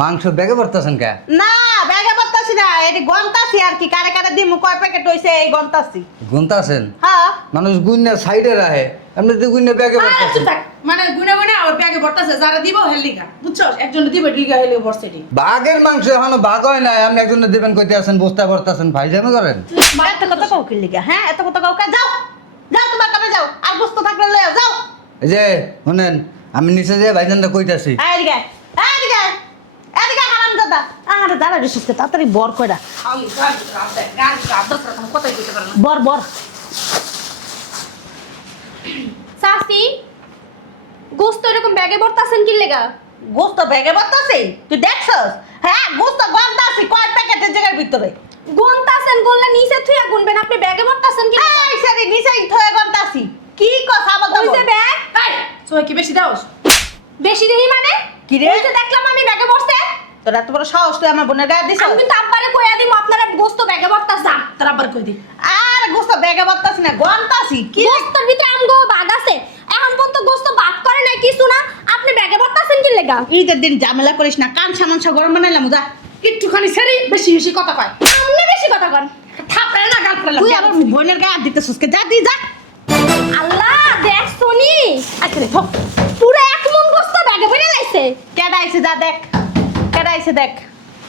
মাংস ব্যাগে ভরতেছেন কে? না ব্যাগে পড়তাছি না, এটি গন্তাছি আর কি, কারে কারে দিমু কয় প্যাকেট হইছে এই গন্তাছি। গুনতাছেন? হ্যাঁ মানুষ গুইনা সাইডে রাখে, আপনি তো গুইনা ব্যাগে ভরতেছেন। মানে গুনে গুনে আমার ব্যাগে ভরতাছে, যারা দিব হেলিকা বুঝছো, একজন দিব লিগা হেলে ভরছেটি। বাঘের মাংস এখনো ভাগ হয় নাই, আপনি একজনে দিবেন কইতে আছেন, বস্তা ভরতেছেন, ভাইজামি করেন। এত কথা কাউ কি লিগা? হ্যাঁ এত কথা কাউ যাও যাও তোমার কামে যাও, আর বস্তু থাকলে লয়ে যাও। এই যে শুনেন, আমি নিচে যে ভাইজানটা কইতাছি, এদিকে এদিকে এদিকে হারামজাদা, আরে দাঁড়া রিসুসকে তাড়াতাড়ি বর কইরা আমি গাড়ি রাতে গাড়ি রাতে কথা কথাই কইতে পারে না। বর বর। সাসি গোস্ত এরকম ব্যাগে ভরতাছেন কি লেগা? গোস্ত ব্যাগে পড়তাছি, তুই দেখছস? হ্যাঁ গোস্ত গন্তাছি কয় প্যাকেটের জায়গার ভিতরে। গুনতাছেন, গুনলে নিচে থুয়া গুনবেন, আপনি ব্যাগে ভরতাছেন কি লেগা? এই সারি নিচেই থয়ে গন্তাছি, কি কথা আমাকে ওই যে ব্যাগ এই সবাই কি বেশি দাও? বেশি দেহি মানে কি রে? ওই যে দেখলাম আমি ব্যাগে ভরছে। তোর এত বড় সাহস তুই আমার বোনের গায়ে দিছ? আমি কিন্তু আব্বারে কইয়া দিমু আপনারা গোস্ত ব্যাগে ভরতাছেন। তার আবার কই দি। আর গোস্ত ব্যাগে পড়তাছি না, গন্তাছি কি? গোস্তের ভিতরে আমগো ভাগ আছে, এখন পর্যন্ত গোস্ত ভাগ করে নাই কিছু না, আপনি ব্যাগে ভরতাছেন কি লেগা? ঈদের দিন ঝামেলা করিস না, কান সামানসা গরম বানাইলাম যা। একটুখানি সেরি বেশি বেশি কথা কয়। আপনি বেশি কথা কন। থাপড়ে না গাল ফেলে। তুই আমার বোনের গায়ে হাত দিতেছিস কে? যা দি যা। আল্লাহ দেখ সোনি, আচ্ছা রে হোক, পুরো এক মন গোস্ত ব্যাগে ভরে লাইছে। কেডা আইছে যা দেখ, কেডা আইছে দেখ।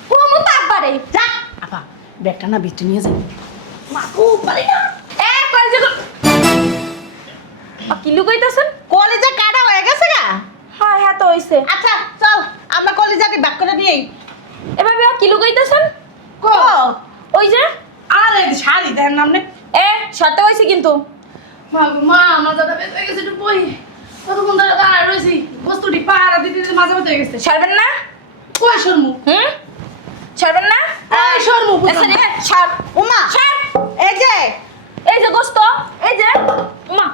হুমু তো আব্বারে যা আপা ব্যাগটা না ভিতরে নিয়ে যাই। মা ও পারি না। এ কই যে কি লুকাইতাছেন? কলিজা কাটা হয়ে গেছে গা। হ্যাঁ হ্যাঁ তো হইছে। আচ্ছা চল আমরা কলিজাকে ব্যাক করে দিই। এভাবে কি লুকাইতাছেন? কো ওই যে আরে শাড়ি দেন নামনে। এ শর্তে হইছে কিন্তু। মা গো, মা আমার দাদা বেশ হয়ে গেছে, একটু বই কতক্ষণ ধরে দাঁড়ায় রয়েছি, বস্তুটি পাহারা দিতে দিতে মাঝে মধ্যে হয়ে গেছে। ছাড়বেন না? কই শর্মু? হুম? ছাড়বেন না? কই শর্মু? আচ্ছা রে ছাড়। উমা ছাড়। এই যে এই যে গোস্ত, এই যে মা,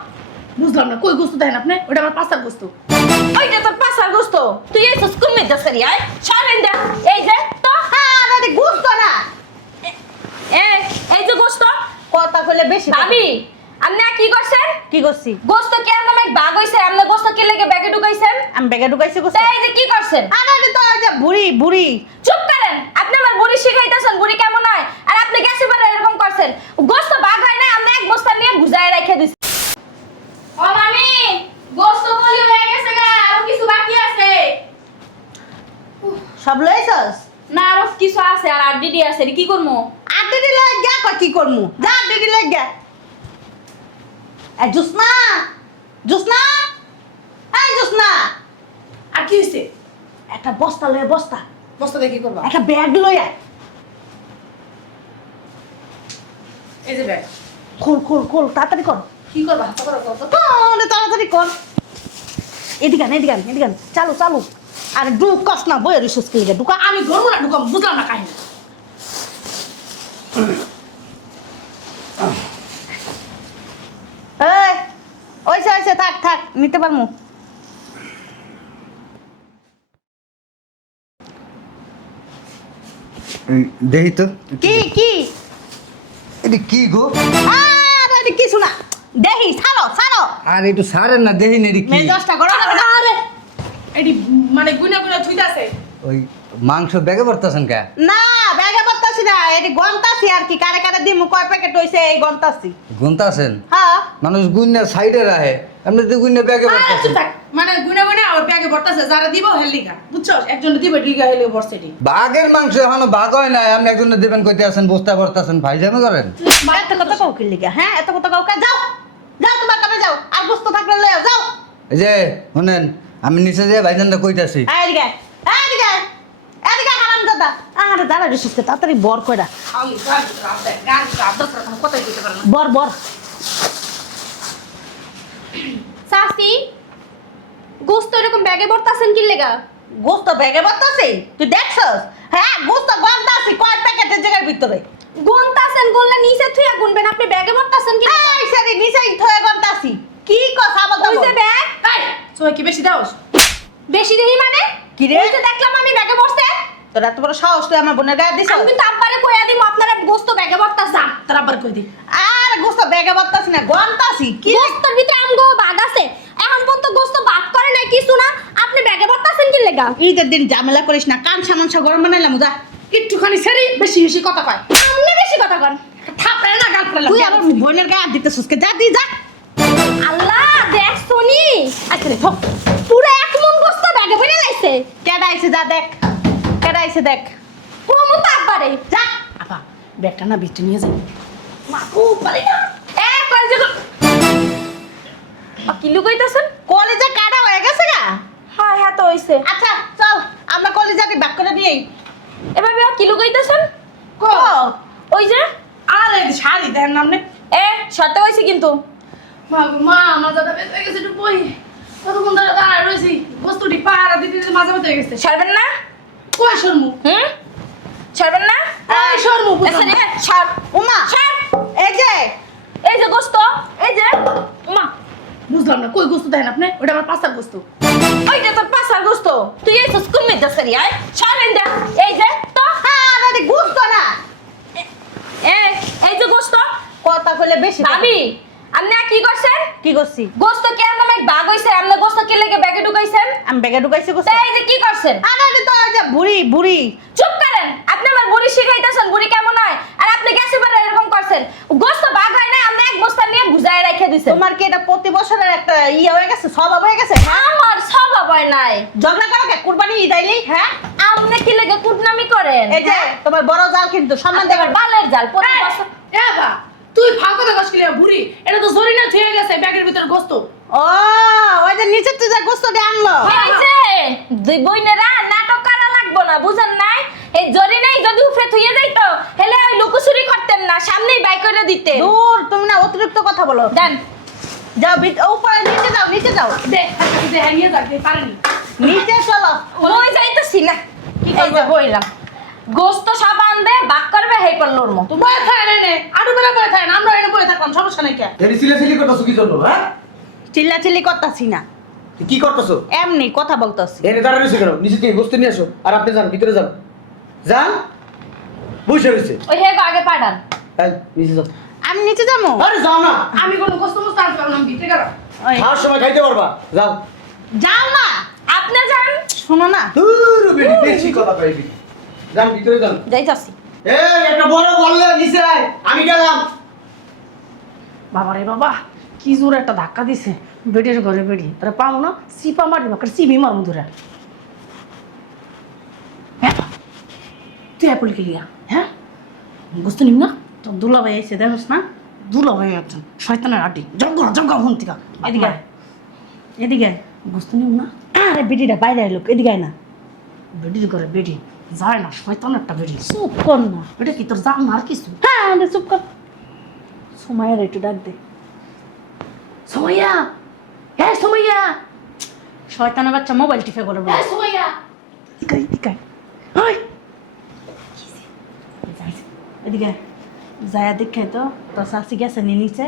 বুঝলাম না কই গোস্ত দেন আপনি? ওটা আমার পাঁচটার গোস্ত। ওইটা তোর পাছার গোস্ত। তুই এই স্কুল মে যাসরি আয়। ছাড়েন দা। এই যে তো আর এটা গুস্ত না, এই যে গোস্ত। কথা কইলে বেশি ভাবি আপনি কি করছেন? কি করছি? গোস্ত কে নামে ভাগ হইছে, আপনি গোস্ত কি লেগে ব্যাগে ঢুকাইছেন? আমি ব্যাগে ঢুকাইছি গোস্ত। তাই এই যে কি করছেন? আরে এটা তো ওই যে বুড়ি বুড়ি। চুপ করেন, আপনি আমার বুড়ি শিখাইতেছেন বুড়ি কেমন হয়, আর আপনি গেছে পরে এরকম করছেন। গোস্ত ভাগ হয় না, আপনি এক বস্তা নিয়ে গুজায় রেখে দিছেন। ও মামি, গোস্ত বলি হয়ে গেছে গা, আরো কিছু বাকি আছে। সব লইছস? না আরো কিছু আছে, আর আড্ডি আছে, কি করবো? আর দিদি লই গা, কই কি করমু? যা দিদি লই গা। এ জুসনা, জুসনা, এই জুসনা, আর কি হইছে? একটা বস্তা লই, বস্তা, বস্তা দিয়ে কি করবা? একটা ব্যাগ লই আয়। এই যে ব্যাগ। খোল খোল খোল, তাড়াতাড়ি কর। কি করবা? হাতে করে কত? তাহলে তাড়াতাড়ি কর। এদিকে আন, এদিকে আন, এদিকে আন। চালু চালু। আর ঢুকাস না, বইয়ের রিসোর্স কে লিগা ঢুকা। আমি ধরবো না ঢুকাম, বুঝলাম না কাহিনী। এই ওইসে ওইসে থাক থাক, নিতে পারমু। দেখি তো কি কি? এটা কি গো? আর এটা কিছু না, দেখি ছাড়ো ছাড়ো। আর একটু সারেন না, দেখি না এটা কি। মেজাজটা গরম হবে না। আরে এডি মানে গুনা গুনা থুইতাছে। ওই মাংস ব্যাগে ভরতেছেন কে? না ব্যাগে পড়তাছি না, এটি গন্তাছি আর কি, কারে কারে দিমু কয় প্যাকেট হইছে এই গন্তাছি। গুনতাছেন? হ্যাঁ মানুষ গুইনা সাইডে রাখে, আপনি তো গুইনা ব্যাগে আরে চুপ ভরতেছেন। থাক। মানে গুনা গুনা আমার ব্যাগে ভরতাছে, যারা দিব হেলিকা বুঝছো, একজন দিব লিগা হেলে ভরছেটি। বাঘের মাংস এখনো ভাগ হয় নাই, আপনি একজনে দিবেন কইতে আছেন, বস্তা ভরতেছেন, ভাইজামি করেন। এত কথা কাউ কি লিগা? হ্যাঁ এত কথা কাউ যাও যাও তোমার কামে যাও, আর বস্তু থাকলে লয়ে যাও। এই যে শুনেন, আমি নিচে যে ভাইজানটা কইতাছি, এদিকে এদিকে এদিকে হারামজাদা, আরে দাঁড়া রিসুসকে তাড়াতাড়ি বর কইরা। আমি গাড়ি রাতে কথাই কইতে পারে না। বর বর। সাসি গোস্ত এরকম ব্যাগে ভরতাছেন কি লেগা? গোস্ত ব্যাগে পড়তাছি, তুই দেখছস? হ্যাঁ গোস্ত গন্তাছি কয় প্যাকেটের জায়গার ভিতরে। গুনতাছেন, গুনলে নিচে থুয়া গুনবেন, আপনি ব্যাগে ভরতাছেন কি লেগা? এই সারি নিচেই থয়ে গন্তাছি, কি কথা আমাকে ওই যে ব্যাগ এই সবাই কি বেশি দাও? বেশি দেহি মানে কি রে? ওই যে দেখলাম আমি ব্যাগে ভরছে। তোর এত বড় সাহস তুই আমার বোনের গায়ে দিছ? আমি কিন্তু আব্বারে কইয়া দিমু আপনারা গোস্ত ব্যাগে ভরতাছেন। তার আবার কই দি। আর গোস্ত ব্যাগে পড়তাছি না, গন্তাছি কি? গোস্তের ভিতরে আমগো ভাগ আছে, এখন পর্যন্ত গোস্ত ভাগ করে নাই কিছু না আপনি ব্যাগে ভরতাছেন কি লেগা ঈদের দিন ঝামেলা করিস না, কান সামানসা গরম বানাইলাম যা। একটুখানি সেরি বেশি বেশি কথা কয় আপনি বেশি কথা কন থাপড়ে না গাল ফেলে তুই আবার বোনের গায়ে হাত দিতেছিস কে? যা দি যা। আল্লাহ দেখ সোনি আচ্ছা থক পুরো এক মন গোস্ত ব্যাগে ভরে লাইছে কেডা আইছে যা দেখ, কেডা আইছে দেখ। কোমো তো আবারে যা। আপা ব্যাগটা না ভিতরে নিয়ে যাই মা ও পারি না এ কই যে কি লুকাইতাছেন কলেজে কাটা হয়ে গেছে গা। হ্যাঁ হ্যাঁ তো হইছে আচ্ছা চল আমরা কলেজাকে বাক করে নিয়ে আই। এবার বিয়া কি লুকাইতাছেন কো ওই যে আরে শাড়ি দেন নামনে এ শর্ত হইছে কিন্তু মা গো, মা আমার দাদা বেশ হয়ে গেছে একটু বই কতক্ষণ ধরে দাঁড়ায় রয়েছি বস্তুটি পাহারা দিতে দিতে মাঝে মধ্যে হয়ে গেছে ছাড়বেন না কই শর্মু হুম ছাড়বেন না এই শর্মু আচ্ছা রে ছাড় উমা ছাড় এই যে গোস্ত এই যে মা বুঝলাম না কই গোস্ত দেন আপনি ওটা আমার পাঁচটার গোস্ত ওইটা তোর পাশার গোস্ত তুই এই তো কুমি দাসরি আয় ছাড়েন দে এই যে তো আরে গুস্ত না, এই যে গোস্ত কথা কইলে বেশি ভাবি আপনি কি করছেন কি করছি? গোস্ত কে নামে ভাগ হইছে আপনি গোস্ত কি লাগে ব্যাগে ঢুকাইছেন আমি ব্যাগে ঢুকাইছি গুস্ত। তাই এই যে কি করছেন আরে এটা তো ওই যে বুড়ি বুড়ি। চুপ করেন আপনি আমার বুড়ি শিখাইতেছেন বুড়ি কেমন হয় আর আপনি গেছে বারে এরকম করছেন গোস্ত ভাগ হয় না আপনি এক বস্তা নিয়ে গুজায় রেখে দিছেন তোমার কি এটা প্রতি বছরের একটা ইয়ে হয়ে গেছে, স্বভাব হয়ে গেছে? আমার স্বভাব হয় নাই ঝগড়া করো কে? কুরবানি ঈদ আইলি, হ্যাঁ? আপনি কি লাগে কুটনামি করেন এই যে তোমার বড় জাল কিন্তু সম্মান আপনি দেবার আমার বালের জাল প্রতি এই, বছর এ বা তুই ফাঁকা কথা কস কিলে বুড়ি এটা তো জরিনা ছুঁয়ে গেছে ব্যাগের ভিতর গোস্ত ও ওই যে নিচে তুই যা গোস্ত দিয়ে আনলো। এই যে দুই বইনেরা নাটক করা লাগবো না বুঝেন নাই এই জরি নাই যদি উপরে থুইয়ে যাইতো হেলে ওই লুকোচুরি করতেন না সামনেই বাই করে দিতে দূর, তুমি না অতিরিক্ত কথা বলো। দেন যাও উপরে নিচে যাও, নিচে যাও, দে দে হ্যাঙ্গিয়ে যাক পারেনি নিচে চলো। মই যাইতেছি না কি এই যে করবে? বইলাম গোস্ত সব আনবে বাক করবে হেই পারলোর মো তুই বয়ে থাকে নে আরো বেলা বয়ে থাকে আমরা এনে বয়ে থাকলাম সমস্যা নাই কে এর সিলে করতেছো কি জন্য হ্যাঁ? চিল্লাচিল্লি করতাছি না, কি করতেছো? এমনি কথা বলতাছি। এনে দাঁড়া রয়েছে কেন? নিচে থেকে বসতে নিয়ে আসো আর আপনি যান ভিতরে যান, যান বসে রয়েছে। ওই হেগো আগে পাঠান এই নিচে যাও। আমি নিচে যাবো? আরে যাও না, আমি কোনো গোস্ত মোস্ত আনতে পারলাম ভিতরে গেল ওই, খাওয়ার সময় খাইতে পারবা, যাও। যাও না, আপনি যান শোনো না, দূর বেশি বেশি কথা কইবি, যান ভিতরে যান। যাইতাছি। এই একটা বড় বললে নিচে আয়, আমি গেলাম। বাবা রে বাবা কি জোর একটা ধাক্কা দিছে বেডির ঘরে বেডি তোরা পাবো না সিপা মারি বাকার সিবি মারমু ধরে হ্যাঁ তুই আপল কি লিয়া হ্যাঁ বুঝতে নিম না তোর দুলা ভাই এসে দেখোস না? দুলা ভাই একজন শয়তানের আড্ডি জঙ্গল জঙ্গল হুন থেকে এদিকে আয়, এদিকে আয়। বুঝতে নিম না আরে বেটিটা বাইরে লোক, এদিকে আয় না। বেডির ঘরে বেডি যায় না শয়তান একটা বেডি চুপ কর না। এটা কি তোর জান আর কিছু হ্যাঁ আমাদের চুপ কর। সময়ের একটু ডাক দে। সময়া হ্যাঁ সময়া শয়তানের বাচ্চা মোবাইল টিপে করে বলে। হ্যাঁ সময়া দিকাই দিকাই, হাই এদিকে আয়। যায়া দেখে তো তোর শাশি গেছে নি নিচে।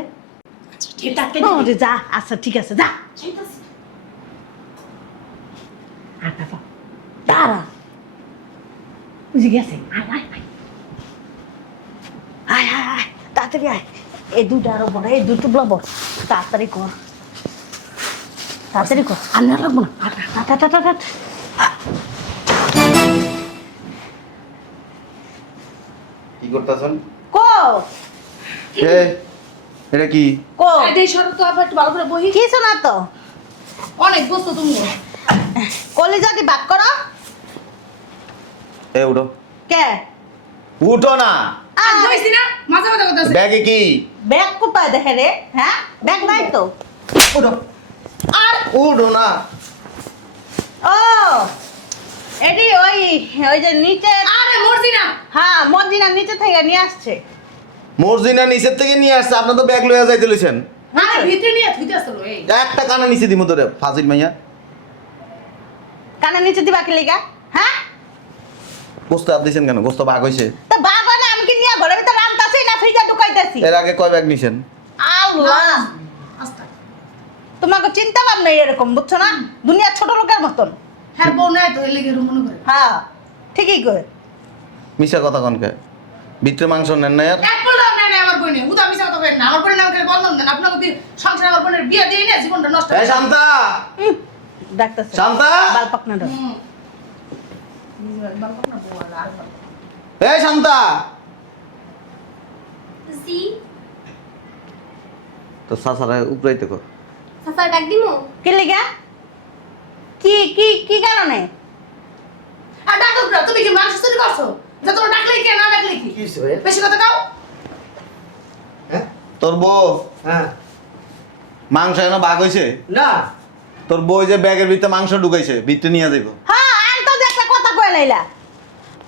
ঠিক আছে ওরে যা, আচ্ছা ঠিক আছে যা। দাঁড়া, বুঝে গেছে। আয় আয় আয় আয় আয় আয়, তাড়াতাড়ি আয়। এই দুটো আরো বড়, এই দুটো বড়, তাড়াতাড়ি কর, তাড়াতাড়ি কর। আর না লাগবো না কি করতেছেন? কো কে? এটা কি? কো এই শরৎ তো আবার একটু ভালো করে বহি কিছু না তো, অনেক গোস্ত তুমি কলিজাটি বাক করো। এ উঠো, কে? উঠো না। আর দইছি না মাঝে মাঝে কথা আছে ব্যাগে কি? ব্যাগ কোথায় দেখে রে? হ্যাঁ ব্যাগ নাই তো। উঠো, আর উঠো না। ও এটি ওই ওই যে নিচে, আরে মরছি না হ্যাঁ মদিনার নিচে থেকে নিয়ে আসছে। মর্জিনা নিচের থেকে নিয়ে আসছে, আপনার তো ব্যাগ লইয়া যাইতে লইছেন। আরে ভিতরে নিয়ে থুইতে আসলো এই একটা কানা নিচে দিমু তোরে, ফাজিল মাইয়া। কানের নিচে দিবা কি লিগা? হ্যাঁ গোস্ত আপ দিছেন কেন? গোস্ত ভাগ হইছে। তো বাঘ হলে আমি কি নিয়ে ঘরের ভিতরে রান্তাছি না ফ্রিজে ঢুকাইতেছি? এর আগে কয় ব্যাগ নিছেন? আল্লাহ, আস্তা তোমাকে চিন্তা ভাবনা এরকম বুঝছো না, দুনিয়া ছোট লোকের মতন। হ্যাঁ বউ নাই তো এলে গেরু মনে করে হ্যাঁ ঠিকই করে। মিশা কথা কনকে? ভিতরে মাংস নেন না আর? এক পড়লাম না আমার বোনে উদা মিছা কথা কইেন না আমার বোনের নামে বললাম না আপনাকে সংসার আমার বোনের বিয়ে দিয়ে নিয়ে জীবনটা নষ্ট এই শান্তা ডাক্তার শান্তা বাল পাকনা দাও এই শান্তা জি তো সাসারা উপরাইতে কর সাফার ডাক দিমু কি লাগা কি কি কি কারণে আর ডাক্তার তুমি কি মাংস চুরি করছো যে তোমার ডাকলে কি না ডাকলে কি কি হইছে ভাই? বেশি কথা কাও হ্যাঁ তোর বউ হ্যাঁ মাংস এনে ভাগ হইছে না তোর বউ যে ব্যাগের ভিতরে মাংস ঢুকাইছে ভিতরে নিয়ে যাইব হ্যাঁ আন তো যে একটা কথা কই লাইলা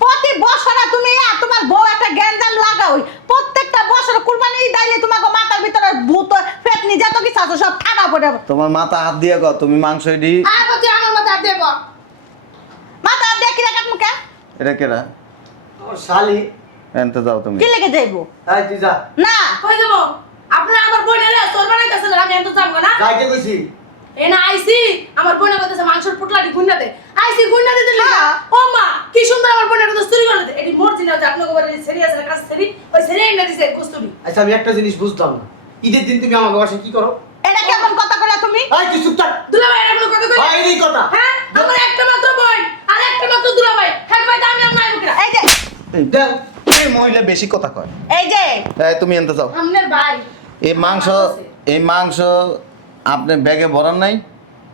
প্রতি বছর তুমি আর তোমার বউ একটা গ্যাঞ্জাম লাগাওই প্রত্যেকটা বছর কুরবানি দাইলে তোমাকে মাথার ভিতরে ভূত পেটনি যত কিছু আছে সব ঠাডা পড়ে তোমার মাথা হাত দিয়ে কর তুমি মাংস এডি আর তুই আমার মত আর দেব মাথা দিয়ে কি রাখাত মুখে এটা কেরা আমার শালি এনতে যাও তুমি কি লেগে যাইবো তাই তুই যা না কই দেব আপনারা আমার বোনের চোর বানাইতেছেন আমি এত যাবো না যাইতে কইছি এনা আইসি আমার বোনের কথা মাংসের পুটলাটি গুন্নাতে আইসি গুন্নাতে দিলে হ্যাঁ। ও মা কি সুন্দর আমার বোনের কথা চুরি করে এটি মরছি না যে আপনাকে বলে সেরি আছে কাজ সেরি ওই সেরি এনে দিছে কস্তুরি আচ্ছা আমি একটা জিনিস বুঝতাম না ঈদের দিন তুমি আমাকে বাসায় কি করো এটা কেমন কথা কইলা তুমি আই তুই চুপ থাক দুলা ভাই এরকম কথা কই ভাই এই কথা হ্যাঁ আমার একটা মাত্র বোন আর একটা মাত্র দুলা ভাই হ্যাঁ ভাই আমি আর নাই মুখরা এই যে দেখ এই মহিলা বেশি কথা কয় এই যে এই তুমি এনতে যাও আমনের ভাই এই মাংস আপনি ব্যাগে ভরান নাই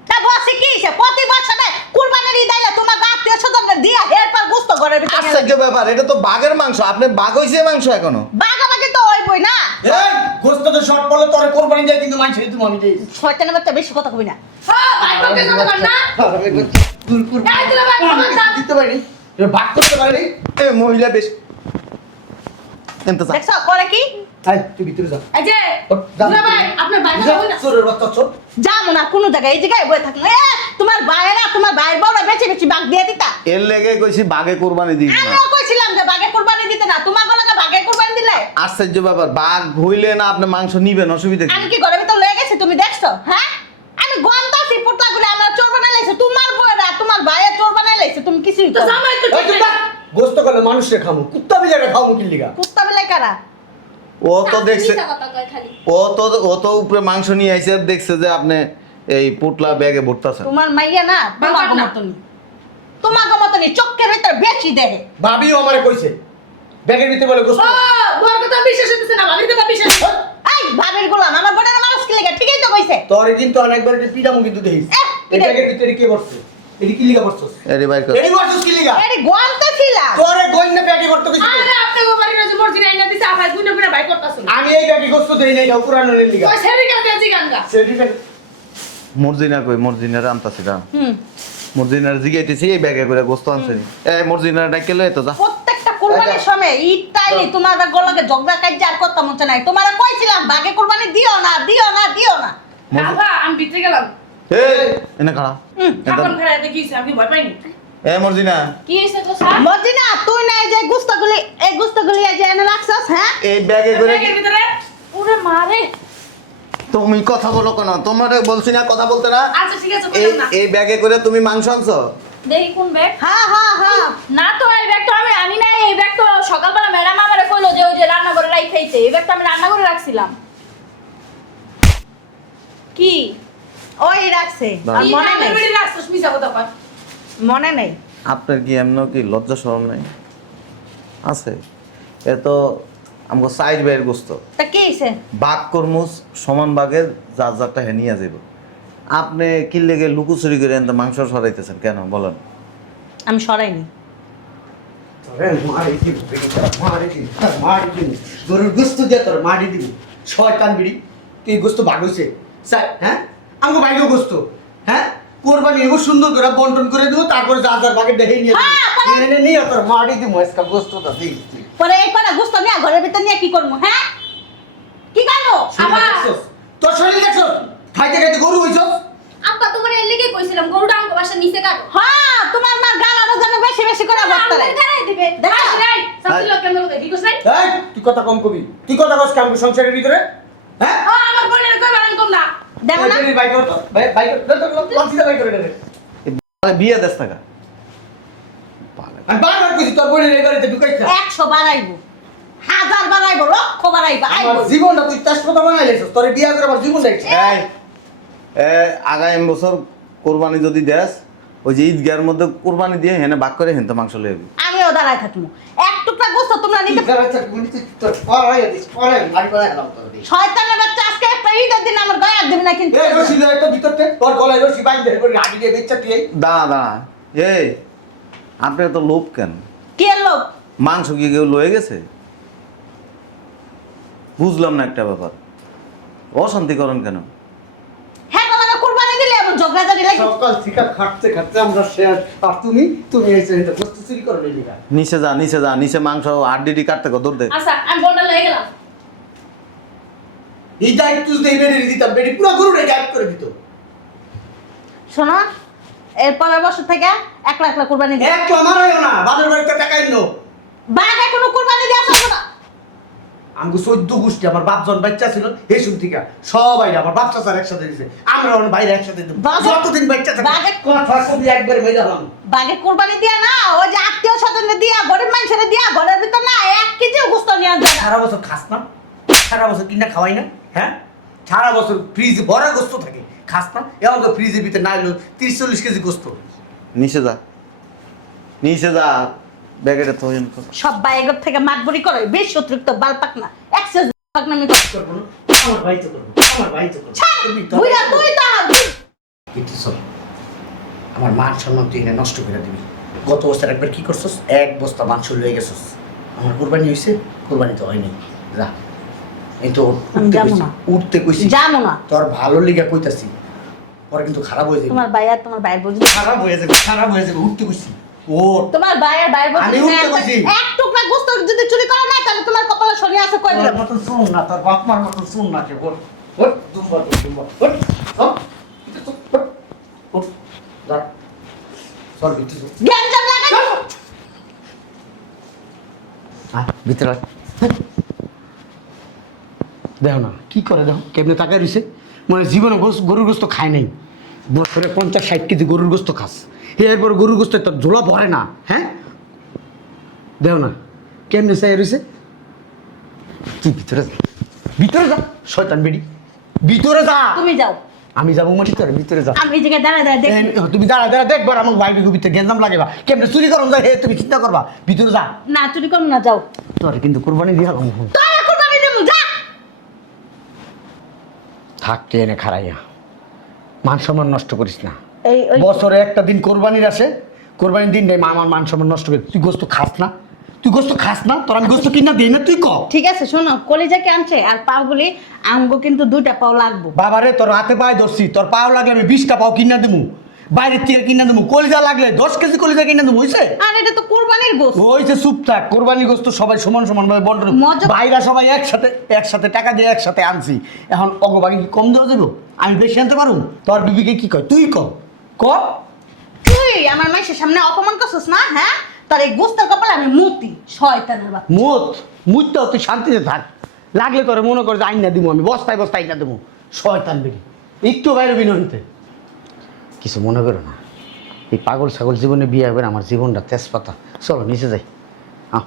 তা বসে কি সে প্রতি বছরে কুরবানির ঈদ আইলে তোমাকে আত্মীয় স্বজনদের দিয়া এরপর গুস্ত ঘরের ভিতরে আশ্চর্য ব্যাপার এটা তো বাঘের মাংস আপনি বাঘ হইছে মাংস এখনো বাগাবাগি তো হইবই না এই গোস্ত তো শর্ট পড়লে তোরে কোরবানি দেয় কিন্তু মাইছে তুমি আমি দেই শয়তানের বাচ্চা বেশি কথা কই না হ্যাঁ ভাই তোকে কথা বল না তুই কুরবানি এই দুলা ভাই আমার দাম দিতে পারিনি তুই ভাগ করতে পারিনি এই মহিলা বেশি এনতে যাও দেখছো করে কি আই তুই ভিতরে যা এই যে দুলা ভাই আপনার ভাই যা, কথা বল না চোরের বাচ্চা চোর যাবো না কোনো জায়গায় এই জায়গায় বয়ে থাকলে তোমার ভাইয়েরা তোমার ভাইয়ের বউরা বেশি বেশি বাগ দিয়ে দিতা এর লেগে কইছি বাঘে কোরবানি দিই না আমিও কইছিলাম যে বাগে কুরবানি দিতে না তোমার গলাকে বাগে কুরবানি দিলে আশ্চর্য ব্যাপার বাঘ হইলে না আপনি মাংস নিবেন অসুবিধা কি আমি কি ঘরের ভিতর লয়ে গেছি তুমি দেখছো হ্যাঁ আমি গন্তাছি পুটলা গুলো আমার চোর বানাই লাইছে তোমার বউরা তোমার ভাইয়ের চোর বানাই লাইছে তুমি কিছুই তো তো জামাই তো এই ঠিক তুই নাই। থাক। গোস্ত করলে মানুষে খামু কুত্তা বিজারে খামু কি লিগা কুত্তা বেলায় কারা ও তো দেখছে মিছা কথা কয় খালি ও তো উপরে মাংস নিয়ে আইছে দেখছে যে আপনি এই পুটলা ব্যাগে ভরতাছেন তোমার মাইয়া না তোমার বাবা না। মতনই তোমার মতনই চোখের ভিতর বেশি দেখে ভাবিও আমারে কইছে ব্যাগের ভিতরে বলে গোস্ত ও বড় কথা বিশ্বাস হইতেছে না ভাবির কথা বিশ্বাস এই ভাবের গোলাম আমার বোনের মানুষ কি লেগে ঠিকই তো কইছে তোরে কিন্তু অনেকবার পিটামু কিন্তু দেখিস এই পিটাই। ব্যাগের ভিতরে কে বসছে এটি কি লিগা বসছস এরি ভাই কর এটি বসছস কি লিগা এরি গন্তাছিলাম তোরে গইন্না ব্যাগে করতে কইছি তো। আরে আপনি গো বাড়ি রাজি মর্জি না দিছে আফাই গুনে গুনে ভাই করতাছেন আমি এই ব্যাগে গোস্ত দেই নাই যাও পুরানোর লিগা ওই সেরি কাছে আজি গাঙ্গা সেটিটা মর্জিনা কই মর্জিনার আনতাছি না হুম মর্জিনার জিগাইতেছি এই ব্যাগে করে গোস্ত আনছে এই মর্জিনার ডাইকে লই তো যা প্রত্যেকটা কুরবানির সময় ঈদ টাইলে তোমার গলাকে ঝগড়া কাজ আর করতে মন চায় নাই তোমারে কইছিলাম বাগে কুরবানি দিও না দিও না দিও না বাবা আমি ভিতরে গেলাম এই এনে খাড়া এখন ফেরা এতে কি আমি ভয় পাইনি এ মর্জিনা কি হইছে তো স্যার মদিনা তুই না এই যে গুস্তাগুলি এই গুস্তাগুলি এই যে এনে রাখছস হ্যাঁ এই ব্যাগে করে ব্যাগের ভিতরে ওরে মারে তুমি কথা বলো কেন তোমারে বলছি না কথা বলতে না আচ্ছা ঠিক আছে এই বললাম না এই ব্যাগে করে তুমি মাংস আনছো দেখি কোন ব্যাগ হ্যাঁ হ্যাঁ হ্যাঁ না তো এই ব্যাগ তো আমি না এই ব্যাগ তো সকালবেলা ম্যাডাম আমারে কইলো যে ওই যে রান্না করে রাইখাইতে এই ব্যাগ তো আমি রান্না করে রাখছিলাম কি ওই রাখছে না। আর কি মনে নামের নেই বেড়ি রাখছস মিছা কথা কয় মনে নেই আপনার কি এমন কি লজ্জা শরম নাই আছে এ তো আমগো সাইড বাইরের গোস্ত তা কি হইছে বাঘ কর্মুস সমান বাঘের যার যারটা হেনিয়া যাইব আপনি কি লেগে লুকোচুরি করে এনতে মাংস সরাইতেছেন কেন বলেন আমি সরাইনি তোরে মারি দিব মারি দিব মারি দিব গরুর গোস্ত দিয়ে তোর মারি দিব শয়তান বিড়ি তুই গোস্ত ভাগ হইছে স্যার হ্যাঁ আমগো ভাইগো গোস্ত হ্যাঁ কোরবানি এগো সুন্দর করে বন্টন করে দিব তারপরে যা যার বাগে দেখে নিয়ে হ্যাঁ, পরে- এনে নিয়ে তোর মারি দিব আজকে গোস্তটা দিই পরে এই পানা গুস্ত নিয়ে ঘরের ভিতর নিয়ে কি করবো হ্যাঁ কি করবো আবার তোর শরীর দেখছস খাইতে খাইতে গরু হইছস আব্বা তোমার এর লিগে কইছিলাম গরুটা আমাকে বাসা নিচে কাটো হ্যাঁ তোমার মা গাল আরো যেন বেশি বেশি করে বলতে আমাকে গাড়াই দিবে দেখো এই সাথী লোক কেমন কথা ঠিক আছে এই তুই কথা কম কবি তুই কথা কস কাম সংসারের ভিতরে হ্যাঁ ও আমার বোনের কই বারণ কম না দেখো না এই বাই কর তো বাই কর লঞ্চিটা বাই করে দে বিয়ে দেশ টাকা আমি বারবার কইছি তোর বোনের এই বাড়িতে ঢুকাইছ 100 বাড়াইবো হাজার বাড়াইবো, লক্ষ বাড়াইবো, আমার আইবো। জীবনটা তুই তেজপাতা বানাইলেছিস, তোর বিয়া করে আমার জীবন দেখছিস। এই আগামী বছর কোরবানি যদি দেস, ওই যে ঈদগাহের মধ্যে কোরবানি দিয়ে হেনে ভাগ করে হেনতে মাংস লয়ে যাবি। আমিও দাঁড়ায় থাকবো। এক টুকরা গোস্ত তোমরা নিতে শয়তানের বাচ্চা, আজকে একটা ঈদের দিন আমার গায়ে হাত দিবি না কিন্তু। দাঁড়া দাঁড়া, এই আপনি তো লোভ কেন? কি এর লোক? মাংস কি কেউ লয়ে গেছে? বুঝলাম না একটা ব্যাপার, অশান্তি করেন কেন? হ্যাঁ বলা কুরবানি দিলে এমন ঝগড়াঝাড়ি লাগে। সকাল থেকে খাটতে খাটতে আমরা শেষ, আর তুমি এসে বস্তু চুরি করে নিলি না। নিচে যা, নিচে যা, নিচে মাংস আড্ডিটি কাটতে কত দূর দে। আচ্ছা আমি বোনটা লয়ে গেলাম। এই দায়িত্ব যদি এই বেড়ে দিতাম, বেড়ে পুরো গরুরে গায়েব করে দিত। শোনো, এর পরের বছর থেকে একলা একলা কুরবানি দিও। এক আমার হয় না, বাবার বাড়িতে টাকা এনো। বাঘে কোনো কুরবানি দেওয়া যাবে না। আমি 14 গোষ্ঠী, আমার বাপজন বাচ্চা ছিল এই শুন থেকে সবাই আমার বাচ্চা স্যার একসাথে দিছে, আমরা ওর বাইরে একসাথে দেব। বাবা- যতদিন বাচ্চা থাকে বাবা- কথা শুনবি একবার মেরে দিলাম। বাঘে কুরবানি দিয়া না, ওই যে আত্মীয় স্বজনে দিয়া, গরিব মানুষের দিয়া, ঘরের ভিতর না 1 কেজি গোস্ত নিয়ে আসবে না। সারা বছর খাস না, সারা বছর কিনা খাওয়াই না, হ্যাঁ সারা বছর ফ্রিজ ভরা গোস্ত থাকে, খাস না? এমন তো ফ্রিজের ভিতরে না হলেও 30-40 কেজি গোস্ত। নিচে যা, নিচে যা, ব্যাগেটে তো সব বাইরের থেকে মাতবরি করে, বেশ অতিরিক্ত বাল পাক না, এক্সেস পাক না। আমি করবো না, আমার ভাই তো করবো, আমার ভাই তো করবো। তুমি তো- বুইরা তুই তো কিন্তু চল, আমার মান সম্মান তুই এনে নষ্ট করে দিবি। গত বছর একবার কি করছস, 1 বস্তা মাংস লয়ে গেছস। আমার কোরবানি হয়েছে, কোরবানি তো হয়নি। যা, এই তো আমি উঠতে যাবো কইছি, না। উঠতে কইছি। জানো না তোর ভালো লিগা কইতাছি, পরে কিন্তু খারাপ হয়ে যাবে। তোমার ভাই আর তোমার ভাইয়ের বুঝি, খারাপ হয়ে যাবে, খারাপ হয়ে যাবে, উঠতে কইছি। ও তোমার ভাইয়ের ভাইয়ের বুঝি আমি উঠতে বলছি। এক টুকরা গোস্ত যদি চুরি করে না, তাহলে তোমার কপালে শনি আছে কই তোর দিলাম। মতন শুন না, তোর বাপ মার মতন শুন না কে বল। ওঠ, দুম্বা তো দুম্বা। ওঠ, চল। ভিতরে চল, ওঠ, ওঠ, যা। চল, ভিতরে চল। গ্যাঞ্জাম লাগাই। আয়, ভিতরে আয়। দেখো না কি করে, দেখো কেমনে তাকায় রয়েছে, মানে জীবনে গরুর গোস্ত খায় নাই। বছরে 50-60 কেজি গরুর গোস্ত খাস, এরপর গরুর গোস্ত তোর ঝোলা ভরে না, হ্যাঁ? দেখো না কেমনে চাই রয়েছে। তুই ভিতরে যা, ভিতরে যা, শয়তান বেডি, ভিতরে যা। তুমি যাও, আমি যাবো মানে তোর ভিতরে যা। আমি এই জায়গায় দাঁড়ায় দাঁড়ায় দেখি। তুমি দাঁড়া দাঁড়া দেখবার আমার বাইরে ভিতরে গেঞ্জাম লাগে বা কেমনে চুরি করুন যায়, হে তুমি চিন্তা করবা, ভিতরে যা। না চুরি করো না, যাও। তোর কিন্তু কোরবানি দিয়ে তোরা কুরবানি দেবো, যা। থাকতে এনে খারাইয়া মান সম্মান নষ্ট করিস না। এই ওই বছরে একটা দিন কোরবানির আসে, কোরবানির দিন মা আমার মান সম্মান নষ্ট করে, তুই গোস্ত খাস না, তুই গোস্ত খাস না, তোর আমি গোস্ত কিনা দিই না, তুই ক। ঠিক আছে, শোনো, কলিজাকে আনছে আর পাগুলি আমগো কিন্তু 2টা পাও লাগবো। বাবারে তোর হাতে পায়ে ধরছি, তোর পাও লাগলে আমি 20টা পাও কিনা দেবো, বাইরের থেকে কিনা দেবো, কলিজা লাগলে 10 কেজি কলিজা কিনা দেবো, হয়েছে? আর এটা তো কুরবানির গোস্ত। হয়েছে, চুপ থাক। কোরবানি গোস্ত সবাই সমান সমান ভাবে বন্টন, মজা- বাইরা সবাই একসাথে টাকা দিয়ে একসাথে আনছি, এখন অগবাগে কি কম দেওয়া যাবো? আমি বেশি আনতে পারবো? তোর বিবিকে কি কয়, তুই ক। তুই আমার মাইশের সামনে অপমান করছিস না, হ্যাঁ? তার এই গোস্তের কপালে আমি মুতি, শয়তানের বাচ্চা। মুতটাও তুই শান্তিতে থাক, লাগলে করে মনে করে যে আইন না দিব, আমি বস্তায় বস্তায় আইন না দেবো, শয়তান বেরি। একটু বাইরে বিনহিতে কিছু মনে করো না, এই পাগল ছাগল জীবনে বিয়ে হবে না, আমার জীবনটা তেজপাতা। চলো নিচে যাই, হ্যাঁ।